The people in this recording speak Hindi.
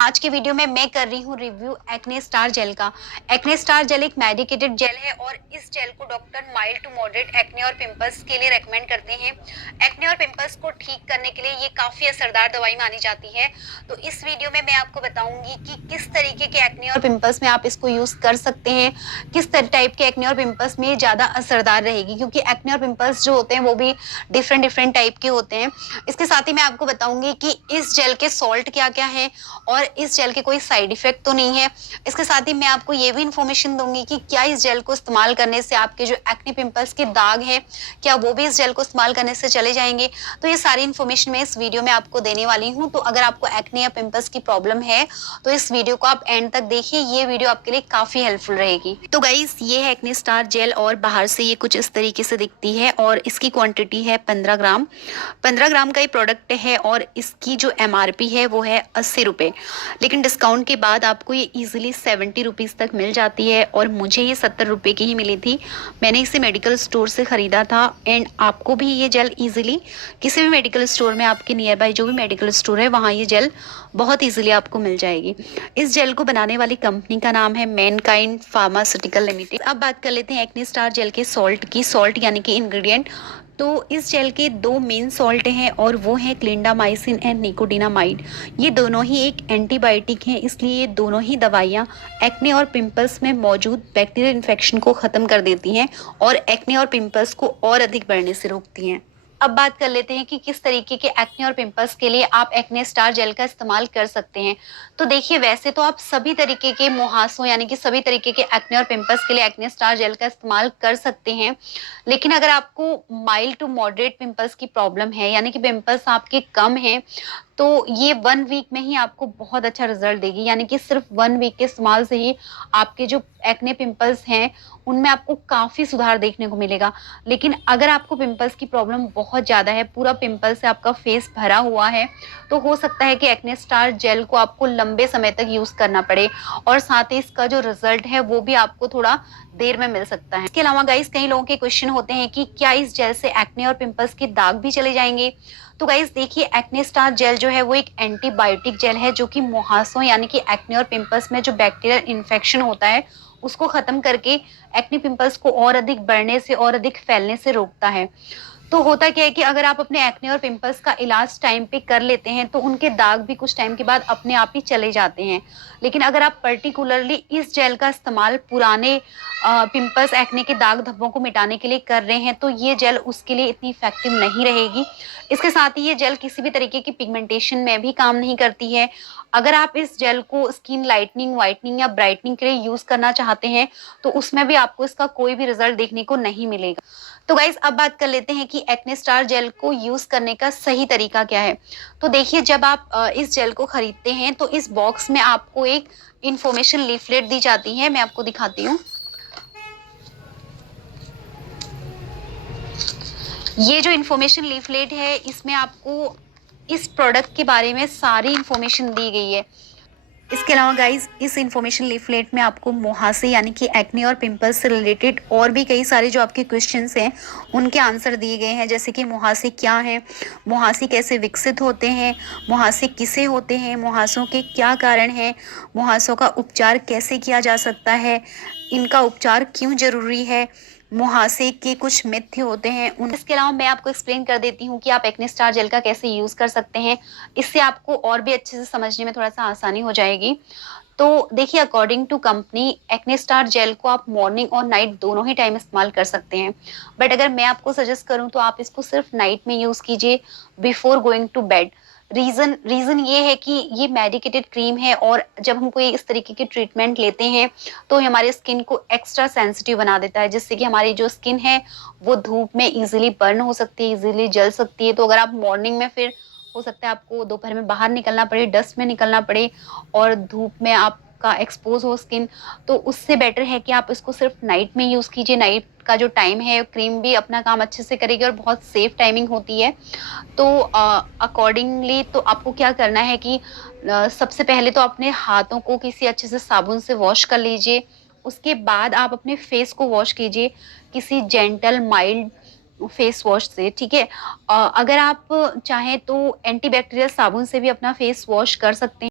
आज की वीडियो में मैं कर रही हूँ रिव्यू एक्ने स्टार जेल का। एक्ने स्टार जेल एक मेडिकेटेड जेल है और इस जेल को doctor mild to moderate acne और पिंपल्स के लिए रेकमेंड करते हैं। एक्ने और पिंपल्स को ठीक करने के लिए ये काफ़ी असरदार दवाई मानी जाती है। तो इस वीडियो में मैं आपको बताऊंगी कि किस तरीके के एक्ने और पिंपल्स में आप इसको यूज़ कर सकते हैं, किस टाइप के एक्ने और पिंपल्स में ज़्यादा असरदार रहेगी, क्योंकि एक्ने और पिंपल्स जो होते हैं वो भी डिफरेंट डिफरेंट टाइप के होते हैं। इसके साथ ही मैं आपको बताऊंगी कि इस जेल के सॉल्ट क्या क्या है और इस जेल के कोई साइड इफेक्ट तो नहीं है। इसके साथ ही मैं आपको ये भी इन्फॉर्मेशन दूंगी कि क्या इस जेल को इस्तेमाल करने से आपके जो एक्ने पिंपल्स के दाग हैं, क्या वो भी इस जेल को इस्तेमाल करने से चले जाएंगे। तो ये सारी इन्फॉर्मेशन मैं इस वीडियो में आपको देने वाली हूँ। तो अगर आपको एक्ने या पिंपल्स की प्रॉब्लम है तो इस वीडियो को आप एंड तक देखिए, ये वीडियो आपके लिए काफी हेल्पफुल रहेगी। तो गाइस, ये है एक्ने स्टार जेल और बाहर से ये कुछ इस तरीके से दिखती है और इसकी क्वांटिटी है 15 ग्राम। 15 ग्राम का ये प्रोडक्ट है और इसकी जो MRP है वो है 80 रुपये, लेकिन डिस्काउंट के बाद आपको ये इजीली 70 रुपीज़ तक मिल जाती है और मुझे ये 70 रुपये की ही मिली थी। मैंने इसे मेडिकल स्टोर से ख़रीदा था एंड आपको भी ये जेल इजीली किसी भी मेडिकल स्टोर में, आपके नियर बाय जो भी मेडिकल स्टोर है वहाँ ये जेल बहुत इजीली आपको मिल जाएगी। इस जेल को बनाने वाली कंपनी का नाम है मैनकाइंड फार्मास्यूटिकल लिमिटेड। अब बात कर लेते हैं एक्ने स्टार जेल के सॉल्ट की। सॉल्ट यानी कि इंग्रेडिएंट। तो इस जेल के दो मेन सॉल्ट हैं और वो हैं क्लिंडामाइसिन एंड निकोटिनामाइड। ये दोनों ही एक एंटीबायोटिक हैं, इसलिए ये दोनों ही दवाइयाँ एक्ने और पिंपल्स में मौजूद बैक्टीरियल इन्फेक्शन को ख़त्म कर देती हैं और एक्ने और पिंपल्स को और अधिक बढ़ने से रोकती हैं। अब बात कर लेते हैं कि किस तरीके के एक्ने और पिंपल्स के लिए आप एक्ने स्टार जेल का इस्तेमाल कर सकते हैं। तो देखिए, वैसे तो आप सभी तरीके के मुहासों यानी कि सभी तरीके के एक्ने और पिंपल्स के लिए एक्ने स्टार जेल का इस्तेमाल कर सकते हैं, लेकिन अगर आपको माइल्ड टू मॉडरेट पिंपल्स की प्रॉब्लम है यानी कि पिंपल्स आपके कम हैं, तो ये 1 वीक में ही आपको बहुत अच्छा रिजल्ट देगी। यानी कि सिर्फ 1 वीक के इस्तेमाल से ही आपके जो एक्ने पिंपल्स हैं उनमें आपको काफ़ी सुधार देखने को मिलेगा। लेकिन अगर आपको पिंपल्स की प्रॉब्लम बहुत ज़्यादा है, पूरा पिंपल से आपका फेस भरा हुआ है, तो हो सकता है कि एक्ने स्टार जेल को आपको लंबे समय तक यूज़ करना पड़े और साथ ही इसका जो रिजल्ट है वो भी आपको थोड़ा देर में मिल सकता है। इसके अलावा गाइस, कई लोगों के क्वेश्चन होते हैं कि क्या इस जेल से एक्ने और पिंपल्स के दाग भी चले जाएंगे। तो गाइस देखिए, एक्ने स्टार जेल जो है वो एक एंटीबायोटिक जेल है जो कि मुहासों यानी कि एक्ने और पिंपल्स में जो बैक्टीरियल इन्फेक्शन होता है उसको खत्म करके एक्ने पिंपल्स को और अधिक बढ़ने से और अधिक फैलने से रोकता है। तो होता क्या है कि अगर आप अपने एक्ने और पिंपल्स का इलाज टाइम पे कर लेते हैं तो उनके दाग भी कुछ टाइम के बाद अपने आप ही चले जाते हैं। लेकिन अगर आप पर्टिकुलरली इस जेल का इस्तेमाल पुराने पिंपल्स, एक्ने के दाग धब्बों को मिटाने के लिए कर रहे हैं तो ये जेल उसके लिए इतनी इफेक्टिव नहीं रहेगी। इसके साथ ही ये जेल किसी भी तरीके की पिगमेंटेशन में भी काम नहीं करती है। अगर आप इस जेल को स्किन लाइटनिंग, व्हाइटनिंग या ब्राइटनिंग के लिए यूज करना चाहते हैं तो उसमें भी आपको इसका कोई भी रिजल्ट देखने को नहीं मिलेगा। तो गाइस, अब बात कर लेते हैं कि एक्ने स्टार जेल को यूज करने का सही तरीका क्या है। तो देखिए, जब आप इस जेल को खरीदते हैं तो इस बॉक्स में आपको एक इंफॉर्मेशन लीफलेट दी जाती है। मैं आपको दिखाती हूँ। ये जो इन्फॉर्मेशन लीफलेट है इसमें आपको इस प्रोडक्ट के बारे में सारी इन्फॉर्मेशन दी गई है। इसके अलावा गाइस, इस इन्फॉर्मेशन लीफलेट में आपको मुहासे यानी कि एक्ने और पिंपल्स से रिलेटेड और भी कई सारे जो आपके क्वेश्चंस हैं उनके आंसर दिए गए हैं, जैसे कि मुहासे क्या हैं, मुहासे कैसे विकसित होते हैं, मुहासे किसे होते हैं, मुहासों के क्या कारण हैं, मुहासों का उपचार कैसे किया जा सकता है, इनका उपचार क्यों जरूरी है, मुहासे के कुछ मिथ्य होते हैं उन। इसके अलावा मैं आपको एक्सप्लेन कर देती हूँ कि आप एक्ने स्टार जेल का कैसे यूज कर सकते हैं। इससे आपको और भी अच्छे से समझने में थोड़ा सा आसानी हो जाएगी। तो देखिए, according to company acne star gel को आप मॉर्निंग और नाइट दोनों ही टाइम इस्तेमाल कर सकते हैं, बट अगर मैं आपको सजेस्ट करूं तो आप इसको सिर्फ नाइट में यूज कीजिए before going to bed. Reason ये है कि ये मेडिकेटेड क्रीम है और जब हम कोई इस तरीके की ट्रीटमेंट लेते हैं तो हमारे स्किन को एक्स्ट्रा सेंसिटिव बना देता है, जिससे कि हमारी जो स्किन है वो धूप में इजीली बर्न हो सकती है, इजीली जल सकती है। तो अगर आप मॉर्निंग में, फिर हो सकता है आपको दोपहर में बाहर निकलना पड़े, डस्ट में निकलना पड़े और धूप में आपका एक्सपोज हो स्किन, तो उससे बेटर है कि आप इसको सिर्फ नाइट में यूज कीजिए। नाइट का जो टाइम है क्रीम भी अपना काम अच्छे से करेगी और बहुत सेफ टाइमिंग होती है। तो अकॉर्डिंगली तो आपको क्या करना है कि सबसे पहले तो अपने हाथों को किसी अच्छे से साबुन से वॉश कर लीजिए। उसके बाद आप अपने फेस को वॉश कीजिए किसी जेंटल माइल्ड फेस वॉश से, ठीक है। अगर आप चाहें तो एंटीबैक्टीरियल साबुन से भी अपना फेस वॉश कर सकते हैं।